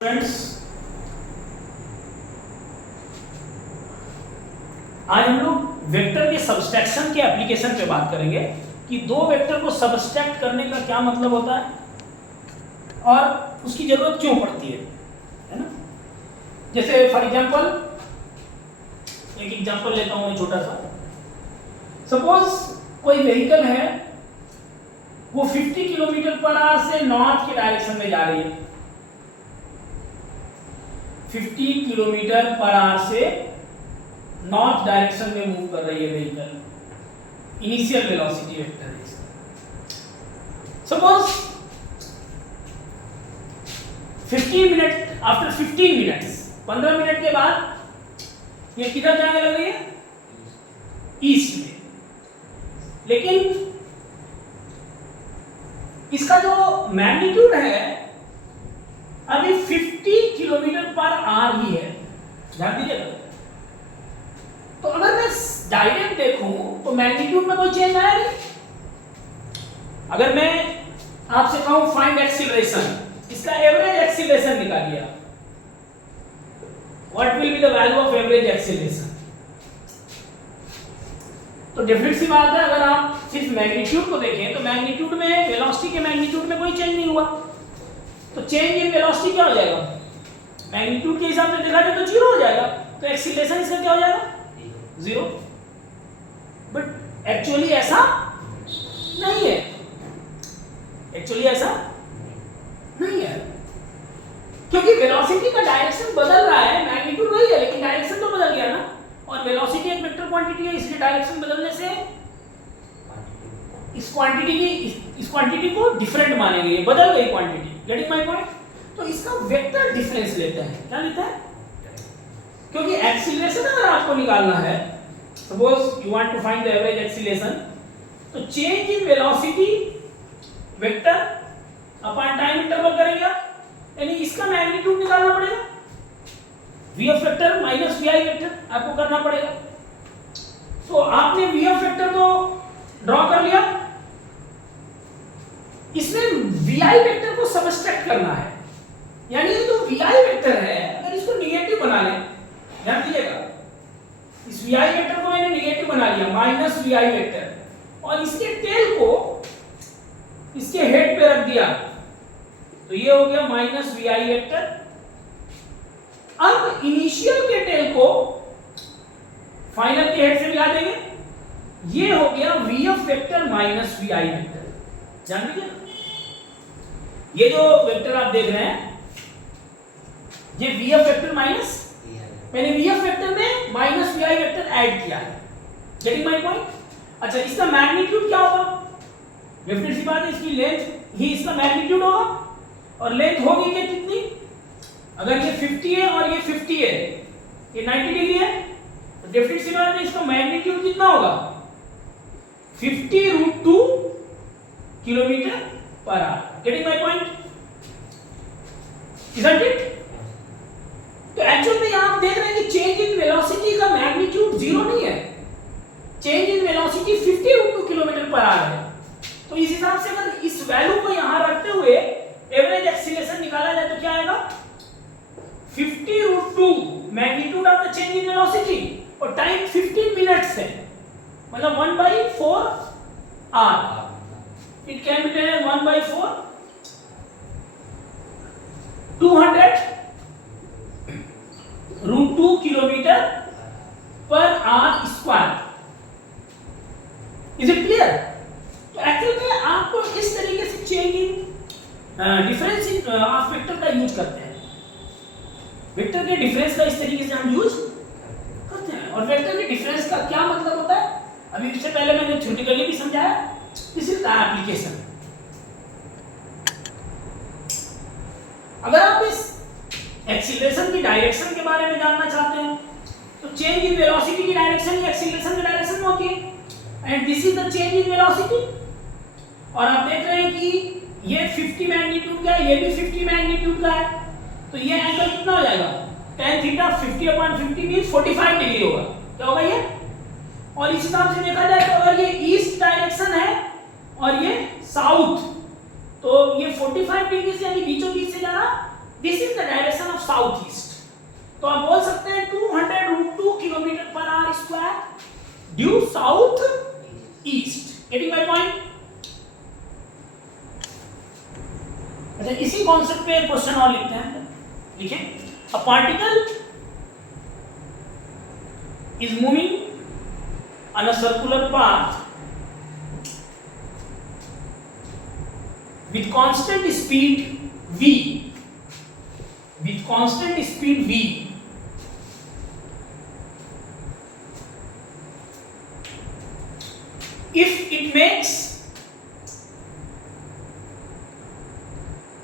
Friends, आज हम लोग वेक्टर के सब्सट्रैक्शन के एप्लीकेशन पे बात करेंगे कि दो वेक्टर को सब्सट्रैक्ट करने का क्या मतलब होता है और उसकी जरूरत क्यों पड़ती है ना। जैसे फॉर एग्जांपल एक एग्जांपल लेता हूं मैं छोटा सा। सपोज कोई व्हीकल है, वो 50 किलोमीटर पर आवर से नॉर्थ के डायरेक्शन में जा रही है। 50 किलोमीटर पर आवर से नॉर्थ डायरेक्शन में मूव कर रही है व्हीकल। इनिशियल वेलोसिटी वेक्टर है इसका। Suppose 15 minute, after 15 minutes, 15 minute के बाद ये किधर जाने लग रही है? ईस्ट में। लेकिन इसका जो मैग्नीट्यूड है अभी 50 किलोमीटर पर आवर ही है, ध्यान दीजिएगा। तो अगर मैं डायरेक्ट देखूं तो मैग्नीट्यूड में कोई चेंज आया नहीं। अगर मैं आपसे कहूं फाइंड एक्सीलरेशन, इसका एवरेज एक्सीलरेशन निकालिए, what will be the value of average acceleration? तो डेफिनेट सी बात है, अगर आप सिर्फ मैग्नीट्यूड को देखें तो मैग्नीट्यूड में, वेलोसिटी के मैग्नीट्यूड में कोई चेंज नहीं हुआ। तो चेंज इन वेलोसिटी क्या हो जाएगा? मैग्नीट्यूड के हिसाब से देखा जाए तो 0 हो जाएगा। तो एक्सीलरेशन इसका क्या हो जाएगा? 0। बट एक्चुअली ऐसा नहीं है। एक्चुअली ऐसा नहीं है, क्योंकि वेलोसिटी का डायरेक्शन बदल रहा है। मैग्नीट्यूड वही है लेकिन डायरेक्शन तो बदल गया ना। और वेलोसिटी एक वेक्टर क्वांटिटी है, इसलिए डायरेक्शन बदलने से इस क्वांटिटी को डिफरेंट मानेंगे, ये बदल गई क्वांटिटी। Getting my point? तो इसका वेक्टर डिफरेंस लेते हैं। क्या लेता है? क्योंकि एक्सीलरेशन अगर आपको निकालना है, suppose you want to find the average acceleration, तो change in velocity vector upon time interval करेंगे आप, यानी इसका मैग्नीट्यूड निकालना पड़ेगा। VF vector minus VI vector आपको करना पड़ेगा। तो आपने वीएफ वेक्टर को ड्रॉ कर लिया, इसमें वीआई वेक्टर को सबट्रैक्ट करना है। यानी ये जो वीआई वेक्टर है, अगर इसको नेगेटिव बना लें, ध्यान दीजिएगा, इस वीआई वेक्टर को मैंने नेगेटिव बना लिया, माइनस वीआई वेक्टर, और इसके टेल को इसके हेड पे रख दिया, तो ये हो गया माइनस वीआई वेक्टर। अब इनिशियल के टेल को फाइनल के हेड से मिला देंगे, ये हो गया VF vector minus VI vector. जान लीजिए, ये जो वेक्टर आप देख रहे हैं, ये वीएफ वेक्टर माइनस, मैंने वीएफ वेक्टर में माइनस वीआई वेक्टर ऐड किया है। Getting my point? अच्छा, इसका मैग्नीट्यूड क्या होगा? डेफिनेट सी बात है, इसकी लेंथ ही इसका मैग्नीट्यूड होगा। और लेंथ होगी क्या कितनी? अगर ये 50 है और ये 50 है, ये 90 डिग्री है, तो डेफिनेट सी बात है इसका मैग्नीट्यूड कितना होगा? 50√2 kilometre per our. Getting my point? Isn't it? तो एक्चुअल में यहां आप देख रहे हैं कि चेंज इन वेलोसिटी का मैग्नीट्यूड 0 नहीं है। Change in velocity 50√2 kilometre per our है। तो इस हिसाब से अगर इस वैल्यू को यहां रखते हुए एवरेज एक्सीलरेशन निकाला जाए तो क्या आएगा? 50√2 magnitude of the change in velocity, और टाइम 15 मिनट्स है, मतलब 1/4 hour. It can be ten 1/4 200√2 kilometre per hour square. Is it clear? तो एक्चुअल में आपको इस तरीके से change in difference in of vector का यूज करते हैं। वेक्टर के डिफरेंस का इस तरीके से हम यूज करते हैं। और वेक्टर के डिफरेंस का क्या मतलब होता है, अभी इससे पहले मैंने थ्योरेटिकली भी समझाया। This is the application. अगर आप इस एक्सीलरेशन की डायरेक्शन के बारे में जानना चाहते हैं, तो चेंज इन वेलोसिटी की डायरेक्शन ही एक्सीलरेशन की डायरेक्शन में होती है, and this is the change in velocity. और आप देख रहे हैं कि ये 50 मैग्नीट्यूड का है, ये भी 50 मैग्नीट्यूड का है, तो ये एंगल कितना हो जाएगा? tan थीटा 50/50 मींस 45 डिग्री होगा। क्या होगा ये? और इस हिसाब से देखा जाए तो अगर ये ईस्ट डायरेक्शन है और ये साउथ, तो ये 45 डिग्री से यानी बीचों बीच से जा रहा, this is the direction of south east, तो आप बोल सकते हैं 200√2 km/h² due south east. Getting my point? अच्छा, इसी कॉन्सेप्ट पे क्वेश्चन और लिखते हैं। लिखिए, a particle is moving on a circular path with constant speed v, with constant speed v, if it makes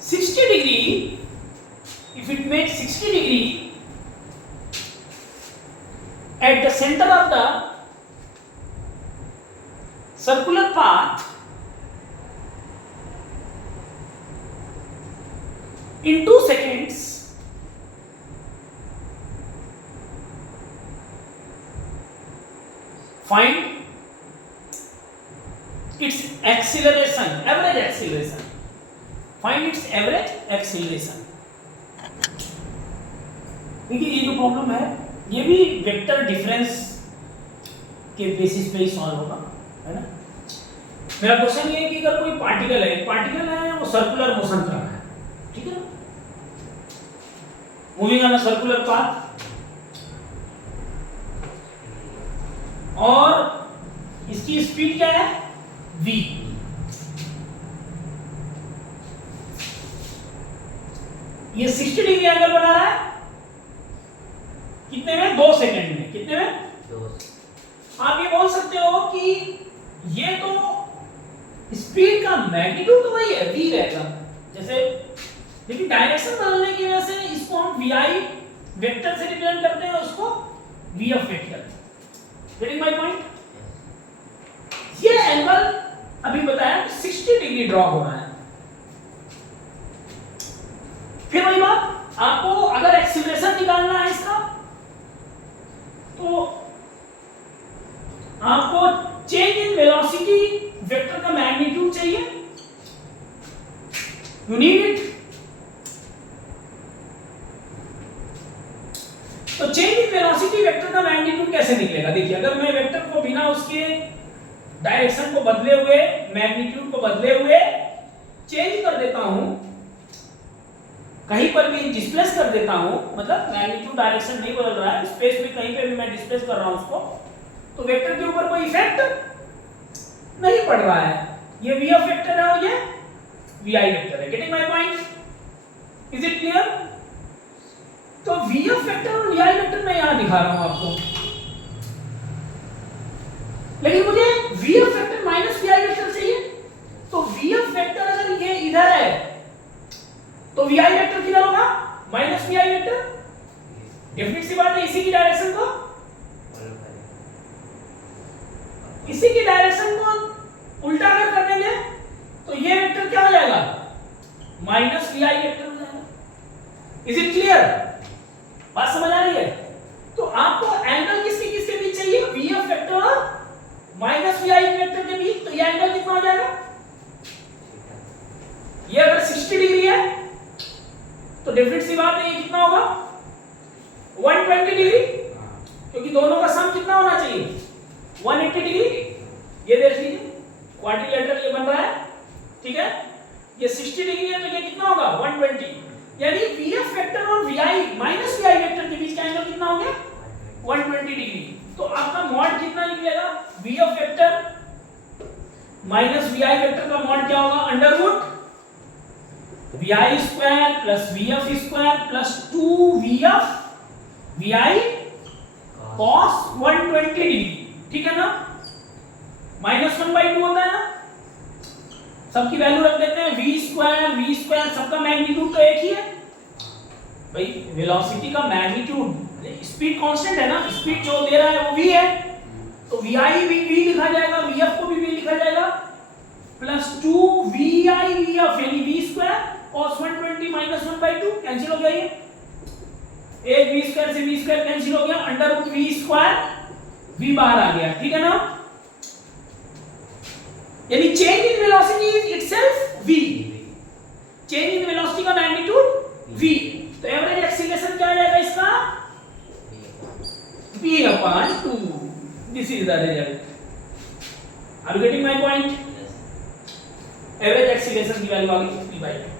60 degree, if it makes 60 degree at the center of the circular path in 2 seconds, find its acceleration, average acceleration. Find its average acceleration. देखिए, ये जो problem है ये भी vector difference के basis पे ही solve होगा, है ना। मेरा क्वेश्चन ये है कि अगर कोई पार्टिकल है वो सर्कुलर मोशन कर रहा है, ठीक है, moving on a circular path, और इसकी स्पीड क्या है v, ये 60 डिग्री एंगल बना रहा है कितने में? 2 सेकंड में। कितने में? 2। आप ये बोल सकते हो कि ये तो स्पीड का मैग्नीट्यूड तो वही है, v रहेगा जैसे, लेकिन डायरेक्शन बदलने की वजह से इसको हम vi वेक्टर से रिप्रेजेंट करते हैं, उसको vf vector. Getting my point? ये एंगल अभी बताया 60 डिग्री ड्रॉ हो रहा है। फिर वही बात, आपको अगर एक्सीलरेशन निकालना है इसका, तो आपको चेंज इन वेलोसिटी वेक्टर का मैग्नीट्यूड चाहिए, यू नीड इट। तो चेंज इन वेलोसिटी वेक्टर का मैग्नीट्यूड कैसे निकलेगा? देखिए, अगर मैं वेक्टर को बिना उसके डायरेक्शन को बदले हुए, मैग्नीट्यूड को बदले हुए चेंज कर देता हूं, कहीं पर भी डिस्प्लेस कर देता हूं, मतलब मैग्नीट्यूड डायरेक्शन नहीं बदल रहा है, स्पेस में कहीं पे भी मैं डिस्प्लेस कर रहा हूं उसको, तो वेक्टर के ऊपर कोई इफेक्ट नहीं पड़ रहा है। ये vf वेक्टर है और ये vi वेक्टर है। Getting my point? Is it clear? तो vf वेक्टर और vi वेक्टर मैं यहां दिखा रहा हूं आपको, लेकिन मुझे vf vector minus vi vector चाहिए। तो vf वेक्टर अगर ये इधर है तो vi वेक्टर किधर होगा? Minus vi vector. डेफिनेट सी बात है, इसी की डायरेक्शन को उल्टा अगर कर देंगे तो ये वेक्टर क्या हो जाएगा? माइनस vi वेक्टर हो जाएगा। Is it clear? बात समझ आ रही है? तो आपको एंगल किसके बीच चाहिए? vf वेक्टर और माइनस vi वेक्टर के बीच। तो ये एंगल कितना हो जाएगा? ये अगर 60 डिग्री है तो डेफिनेट सी बात है ये कितना होगा? 120 डिग्री, क्योंकि दोनों का सम कितना होना चाहिए? 180 डिग्री। ये देख लीजिए, क्वाड्रिलेटरल ये बन रहा है, ठीक है। ये 60 डिग्री है तो ये कितना होगा? 120। यानी vf वेक्टर और vi माइनस vi वेक्टर के बीच का एंगल कितना हो गया? 120 डिग्री। तो आपका मॉड कितना निकलेगा? vf vector minus vi vector का मॉड क्या होगा? Under root vi square plus vf square plus 2vf vi cos 120 degree, ठीक है ना। -1/2 होता है ना, सबकी वैल्यू रख देते हैं। v स्क्वायर सबका मैग्नीट्यूड तो एक ही है भाई। वेलोसिटी का मैग्नीट्यूड, स्पीड कांस्टेंट है ना, स्पीड जो दे रहा है वो v है, तो vi भी v लिखा जाएगा, vf को भी v लिखा जाएगा, प्लस 2vi vf यानी v स्क्वायर cos 120 -1/2 कैंसिल हो गया। ये एक v स्क्वायर से v स्क्वायर कैंसिल हो गया, under root v square, v बाहर आ गया, ठीक है ना। यानी change in velocity is itself v, change in velocity का मैग्नीट्यूड v। तो average upon 2. This is the result. Are you getting my point? Yes. Average acceleration की वैल्यू आ गई p/2.